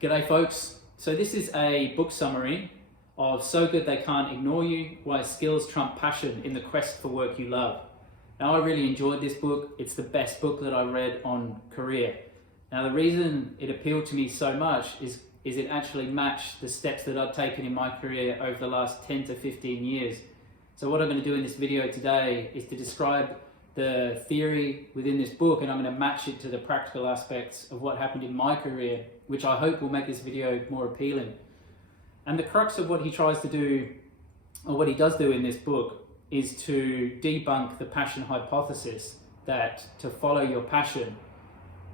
G'day folks, so this is a book summary of So Good They Can't Ignore You, Why Skills Trump Passion in the Quest for Work You Love. Now I really enjoyed this book. It's the best book that I read on career. Now the reason it appealed to me so much is it actually matched the steps that I've taken in my career over the last 10 to 15 years. So what I'm going to do in this video today is to describe the theory within this book, and I'm going to match it to the practical aspects of what happened in my career, which I hope will make this video more appealing. And the crux of what he tries to do, or what he does do in this book, is to debunk the passion hypothesis that to follow your passion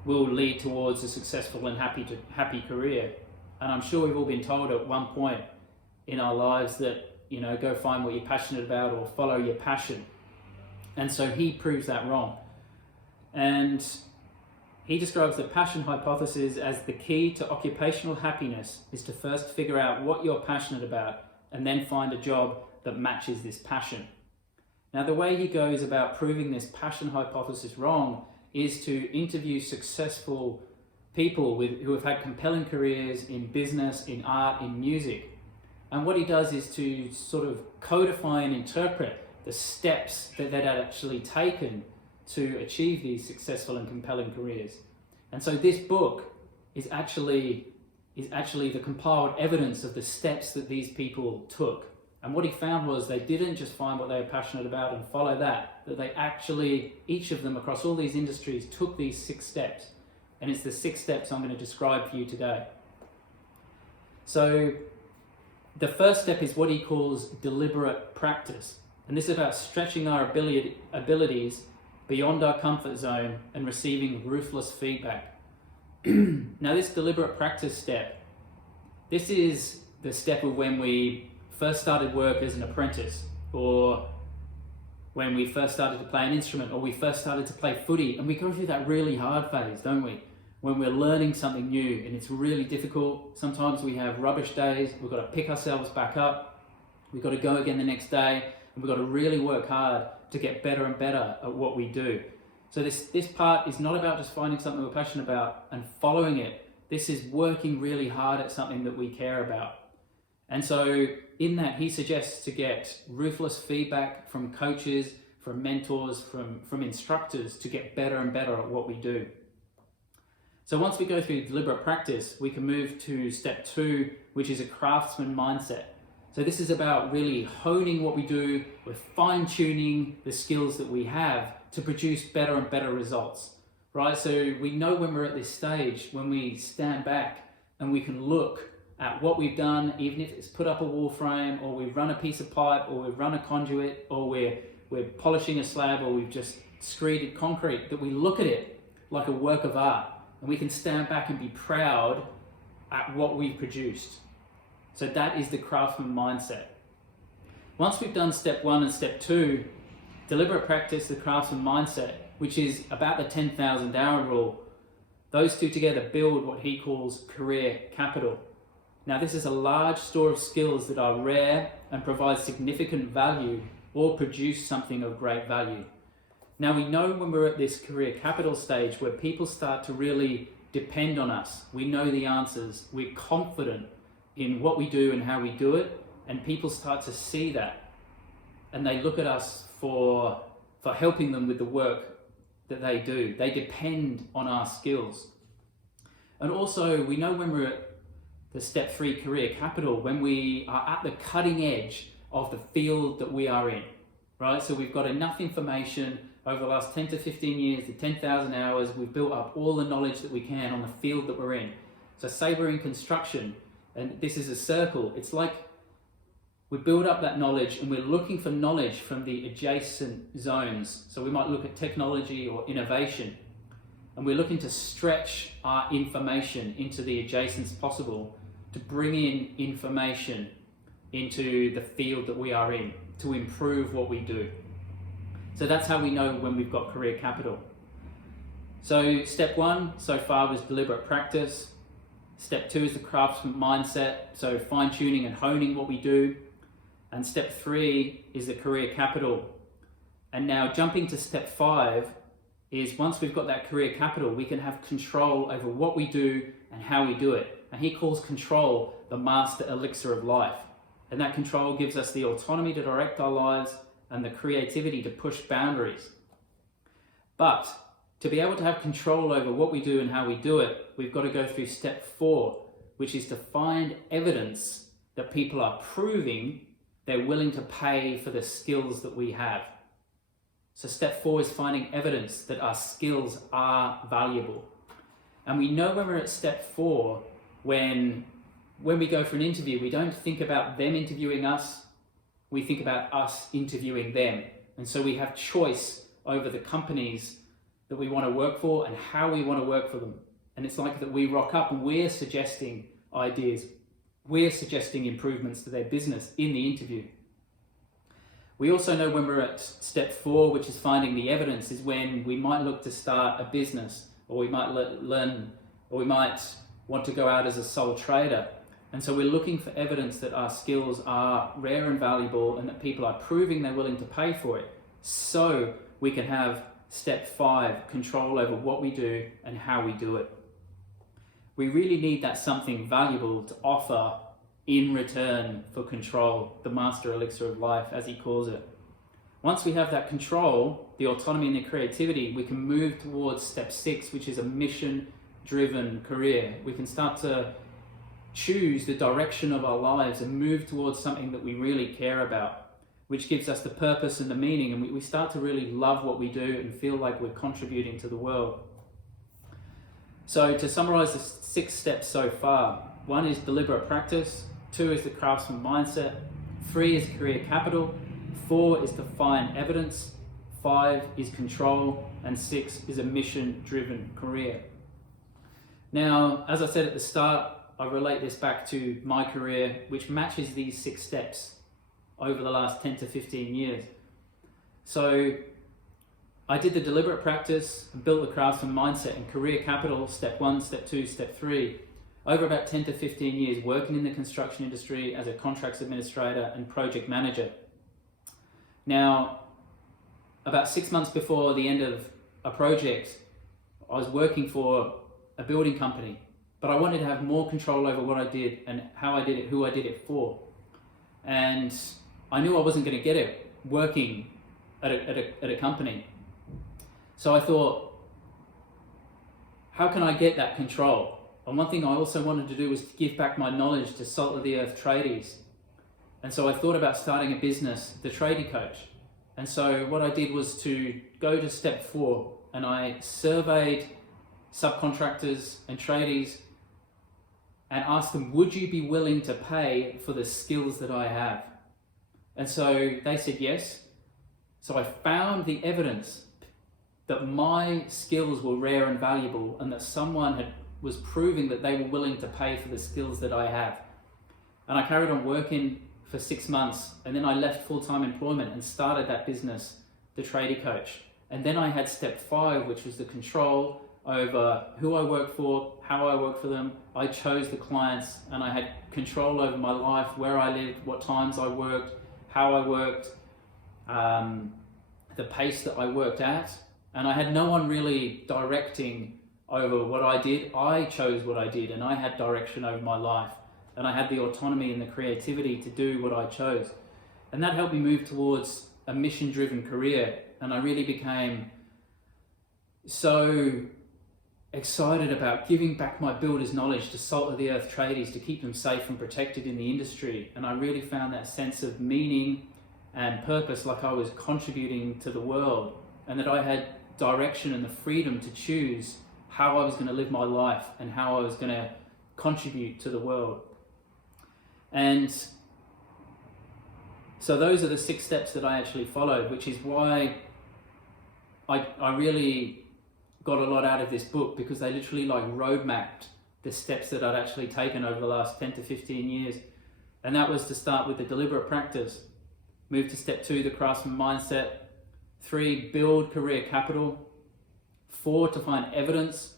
will lead towards a successful and happy career. And I'm sure we've all been told at one point in our lives that, you know, go find what you're passionate about or follow your passion. And so he proves that wrong. And he describes the passion hypothesis as the key to occupational happiness is to first figure out what you're passionate about and then find a job that matches this passion. Now, the way he goes about proving this passion hypothesis wrong is to interview successful people who have had compelling careers in business, in art, in music. And what he does is to sort of codify and interpret the steps that they'd actually taken to achieve these successful and compelling careers. And so this book is actually the compiled evidence of the steps that these people took. And what he found was they didn't just find what they were passionate about and follow that they actually, each of them across all these industries, took these 6 steps. And it's the 6 steps I'm going to describe for you today. So the first step is what he calls deliberate practice. And this is about stretching our abilities beyond our comfort zone and receiving ruthless feedback. Now this deliberate practice step, this is the step of when we first started work as an apprentice, or when we first started to play an instrument, or we first started to play footy. And we go through that really hard phase, don't we? When we're learning something new and it's really difficult. Sometimes we have rubbish days, we've got to pick ourselves back up, we've got to go again the next day, and we've got to really work hard to get better and better at what we do. So this part is not about just finding something we're passionate about and following it. This is working really hard at something that we care about. And so in that, he suggests to get ruthless feedback from coaches, from mentors, from instructors to get better and better at what we do. So once we go through deliberate practice, we can move to step 2, which is a craftsman mindset. So this is about really honing what we do. We're fine-tuning the skills that we have to produce better and better results, right? So we know when we're at this stage, when we stand back and we can look at what we've done, even if it's put up a wall frame, or we've run a piece of pipe, or we've run a conduit, or we're polishing a slab, or we've just screeded concrete, that we look at it like a work of art, and we can stand back and be proud at what we've produced. So that is the craftsman mindset. Once we've done step 1 and step 2, deliberate practice, the craftsman mindset, which is about the 10,000 hour rule, those two together build what he calls career capital. Now this is a large store of skills that are rare and provide significant value or produce something of great value. Now we know when we're at this career capital stage where people start to really depend on us. We know the answers, we're confident in what we do and how we do it, and people start to see that, and they look at us for helping them with the work that they do. They depend on our skills. And also we know when we're at the step 3 career capital, when we are at the cutting edge of the field that we are in, right? So we've got enough information over the last 10 to 15 years, the 10,000 hours, we've built up all the knowledge that we can on the field that we're in. So say we're in construction, and this is a circle. It's like we build up that knowledge and we're looking for knowledge from the adjacent zones. So we might look at technology or innovation, and we're looking to stretch our information into the adjacents possible to bring in information into the field that we are in to improve what we do. So that's how we know when we've got career capital. So step 1 so far was deliberate practice. Step 2 is the craftsman mindset, so fine-tuning and honing what we do. And step 3 is the career capital. And now jumping to step 5 is once we've got that career capital, we can have control over what we do and how we do it. And he calls control the master elixir of life. And that control gives us the autonomy to direct our lives and the creativity to push boundaries. But to be able to have control over what we do and how we do it, we've got to go through step 4, which is to find evidence that people are proving they're willing to pay for the skills that we have. So step 4 is finding evidence that our skills are valuable. And we know when we're at step 4, when we go for an interview, we don't think about them interviewing us, we think about us interviewing them. And so we have choice over the companies that we want to work for and how we want to work for them. And it's like that we rock up and we're suggesting ideas, we're suggesting improvements to their business in the interview. We also know when we're at step 4, which is finding the evidence, is when we might look to start a business, or we might learn, or we might want to go out as a sole trader. And so we're looking for evidence that our skills are rare and valuable and that people are proving they're willing to pay for it, so we can have step 5, control over what we do and how we do it. We really need that something valuable to offer in return for control, the master elixir of life, as he calls it. Once we have that control, the autonomy and the creativity, we can move towards step 6, which is a mission-driven career. We can start to choose the direction of our lives and move towards something that we really care about, which gives us the purpose and the meaning, and we start to really love what we do and feel like we're contributing to the world. So to summarize the 6 steps so far, 1 is deliberate practice, 2 is the craftsman mindset, 3 is career capital, 4 is to find evidence, 5 is control, and 6 is a mission-driven career. Now, as I said at the start, I relate this back to my career, which matches these 6 steps over the last 10 to 15 years. So I did the deliberate practice, built the craftsman mindset and career capital, step 1, step 2, step 3, over about 10 to 15 years working in the construction industry as a contracts administrator and project manager. Now, about 6 months before the end of a project, I was working for a building company, but I wanted to have more control over what I did and how I did it, who I did it for. And I knew I wasn't going to get it working at a company. So I thought, how can I get that control? And one thing I also wanted to do was to give back my knowledge to salt of the earth tradies. And so I thought about starting a business, the tradie coach. And so what I did was to go to step 4 and I surveyed subcontractors and tradies and asked them, would you be willing to pay for the skills that I have? And so they said yes. So I found the evidence that my skills were rare and valuable and that someone was proving that they were willing to pay for the skills that I have. And I carried on working for 6 months, and then I left full-time employment and started that business, the tradie coach. And then I had step 5, which was the control over who I work for, how I work for them. I chose the clients and I had control over my life, where I lived, what times I worked, how I worked, the pace that I worked at. And I had no one really directing over what I did. I chose what I did and I had direction over my life. And I had the autonomy and the creativity to do what I chose. And that helped me move towards a mission-driven career. And I really became so excited about giving back my builder's knowledge to salt of the earth tradies to keep them safe and protected in the industry. And I really found that sense of meaning and purpose, like I was contributing to the world, and that I had direction and the freedom to choose how I was going to live my life and how I was going to contribute to the world. And so those are the 6 steps that I actually followed, which is why I really got a lot out of this book, because they literally like roadmapped the steps that I'd actually taken over the last 10 to 15 years. And that was to start with the deliberate practice, move to step 2, the craftsman mindset, 3, build career capital, 4, to find evidence,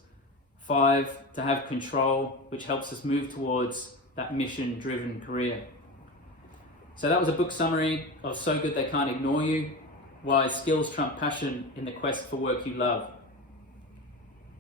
5, to have control, which helps us move towards that mission-driven career. So that was a book summary of So Good They Can't Ignore You, Why Skills Trump Passion in the Quest for Work You Love.